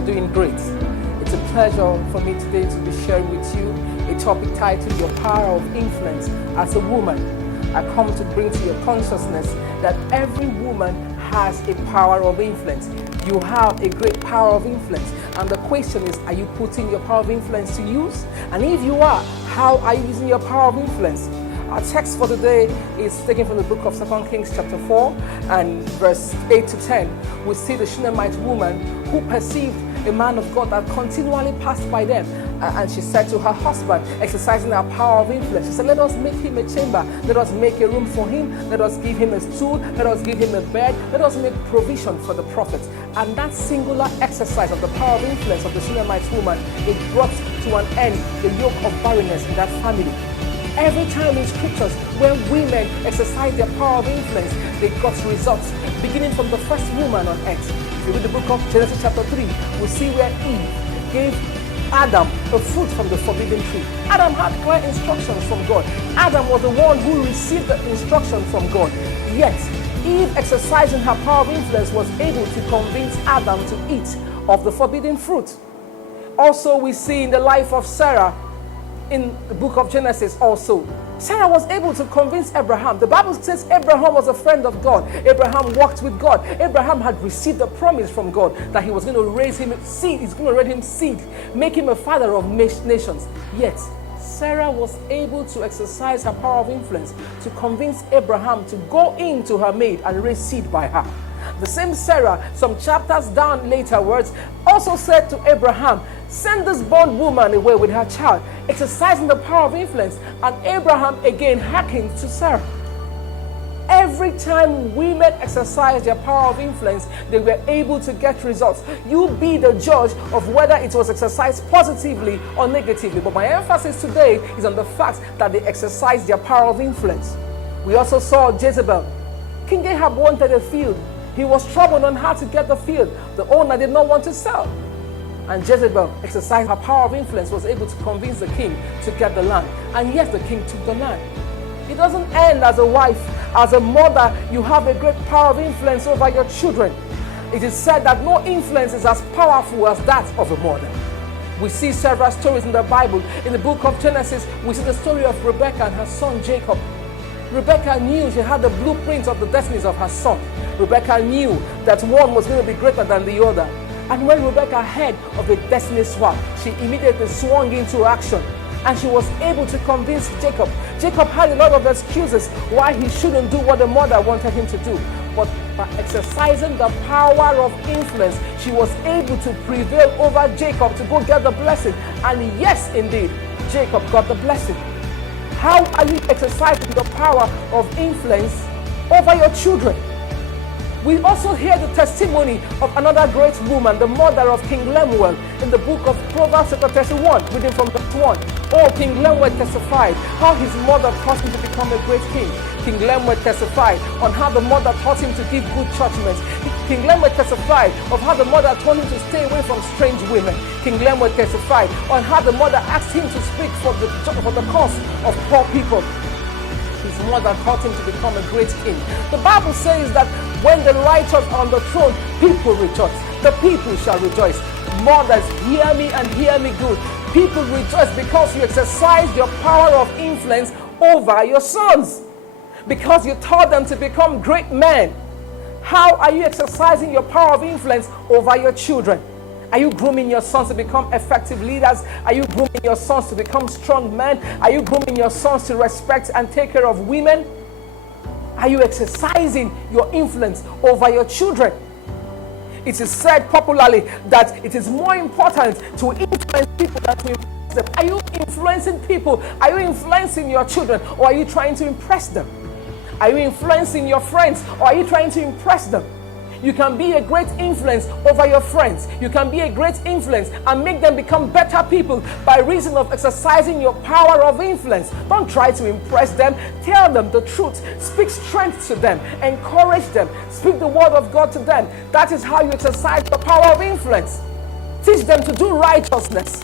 you're doing great. It's a pleasure for me today to be sharing with you a topic titled Your Power of Influence as a Woman. I come to bring to your consciousness that every woman has a power of influence. You have a great power of influence. And the question is, are you putting your power of influence to use? And if you are, how are you using your power of influence? Our text for today is taken from the book of 2 Kings chapter 4 and verse 8 to 10. We see the Shunammite woman who perceived a man of God that continually passed by them. And she said to her husband, exercising her power of influence, she said, let us make him a chamber. Let us make a room for him. Let us give him a stool. Let us give him a bed. Let us make provision for the prophet. And that singular exercise of the power of influence of the Shunammite woman, it brought to an end the yoke of barrenness in that family. Every time in scriptures when women exercise their power of influence, they got results, beginning from the first woman on earth. If you read the book of Genesis chapter 3, we see where Eve gave Adam a fruit from the forbidden tree. Adam had clear instructions from God. Adam was the one who received the instruction from God. Yet, Eve, exercising her power of influence, was able to convince Adam to eat of the forbidden fruit. Also, we see in the life of Sarah, in the book of Genesis also, Sarah was able to convince Abraham. The Bible says Abraham was a friend of God. Abraham walked with God. Abraham had received a promise from God that he was going to raise him seed. He's going to raise him seed, make him a father of nations. Yet, Sarah was able to exercise her power of influence to convince Abraham to go into her maid and raise seed by her. The same Sarah, some chapters down later words, also said to Abraham, send this bondwoman away with her child, exercising the power of influence. And Abraham again hearkened to Sarah. Every time women exercised their power of influence, they were able to get results. You be the judge of whether it was exercised positively or negatively. But my emphasis today is on the fact that they exercised their power of influence. We also saw Jezebel. King Ahab wanted a field. He was troubled on how to get the field. The owner did not want to sell. And Jezebel exercised her power of influence, was able to convince the king to get the land. And yes, the king took the land. It doesn't end as a wife. As a mother, you have a great power of influence over your children. It is said that no influence is as powerful as that of a mother. We see several stories in the Bible. In the book of Genesis, we see the story of Rebekah and her son Jacob. Rebekah knew she had the blueprint of the destinies of her son. Rebekah knew that one was going to be greater than the other. And when Rebekah heard of the destiny swap, she immediately swung into action. And she was able to convince Jacob. Jacob had a lot of excuses why he shouldn't do what the mother wanted him to do. But by exercising the power of influence, she was able to prevail over Jacob to go get the blessing. And yes, indeed, Jacob got the blessing. How are you exercising the power of influence over your children? We also hear the testimony of another great woman, the mother of King Lemuel, in the book of Proverbs chapter 31, reading from verse 1. Oh, King Lemuel testified how his mother taught him to become a great king. King Lemuel testified on how the mother taught him to give good judgments. King Lemuel testified of how the mother told him to stay away from strange women. King Lemuel testified on how the mother asked him to speak for the cause of poor people. His mother taught him to become a great king. The Bible says that when the righteous are on the throne, people rejoice. The people shall rejoice. Mothers, hear me and hear me good. People rejoice because you exercise your power of influence over your sons. Because you taught them to become great men. How are you exercising your power of influence over your children? Are you grooming your sons to become effective leaders? Are you grooming your sons to become strong men? Are you grooming your sons to respect and take care of women? Are you exercising your influence over your children? It is said popularly that it is more important to influence people than to impress them. Are you influencing people? Are you influencing your children, or are you trying to impress them? Are you influencing your friends, or are you trying to impress them? You can be a great influence over your friends. You can be a great influence and make them become better people by reason of exercising your power of influence. Don't try to impress them. Tell them the truth. Speak strength to them. Encourage them. Speak the word of God to them. That is how you exercise the power of influence. Teach them to do righteousness.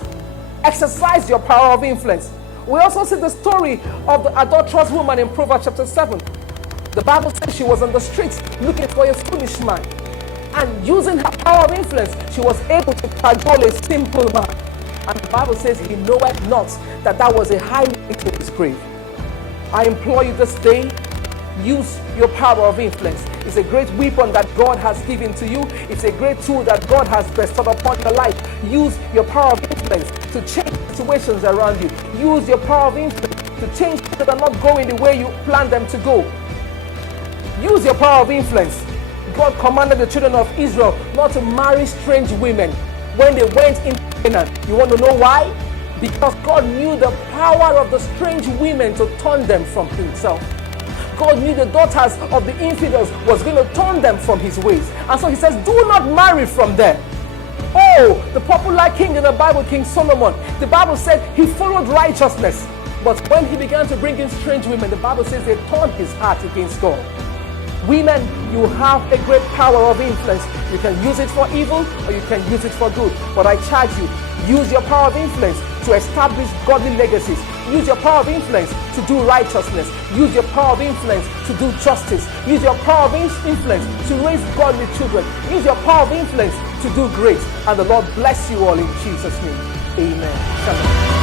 Exercise your power of influence. We also see the story of the adulterous woman in Proverbs chapter 7. The Bible says she was on the streets looking for a foolish man. And using her power of influence, she was able to cajole a simple man. And the Bible says he knoweth not that was a highway to his grave. I implore you this day, use your power of influence. It's a great weapon that God has given to you. It's a great tool that God has bestowed upon your life. Use your power of influence to change situations around you. Use your power of influence to change things that are not going the way you plan them to go. Use your power of influence. God commanded the children of Israel not to marry strange women when they went into Canaan. You want to know why? Because God knew the power of the strange women to turn them from himself. God knew the daughters of the infidels was going to turn them from his ways. And so he says, do not marry from them. Oh, the popular king in the Bible, King Solomon, the Bible said he followed righteousness. But when he began to bring in strange women, the Bible says they turned his heart against God. Women, you have a great power of influence. You can use it for evil or you can use it for good. But I charge you, use your power of influence to establish godly legacies. Use your power of influence to do righteousness. Use your power of influence to do justice. Use your power of influence to raise godly children. Use your power of influence to do great. And the Lord bless you all in Jesus' name. Amen. Shalom.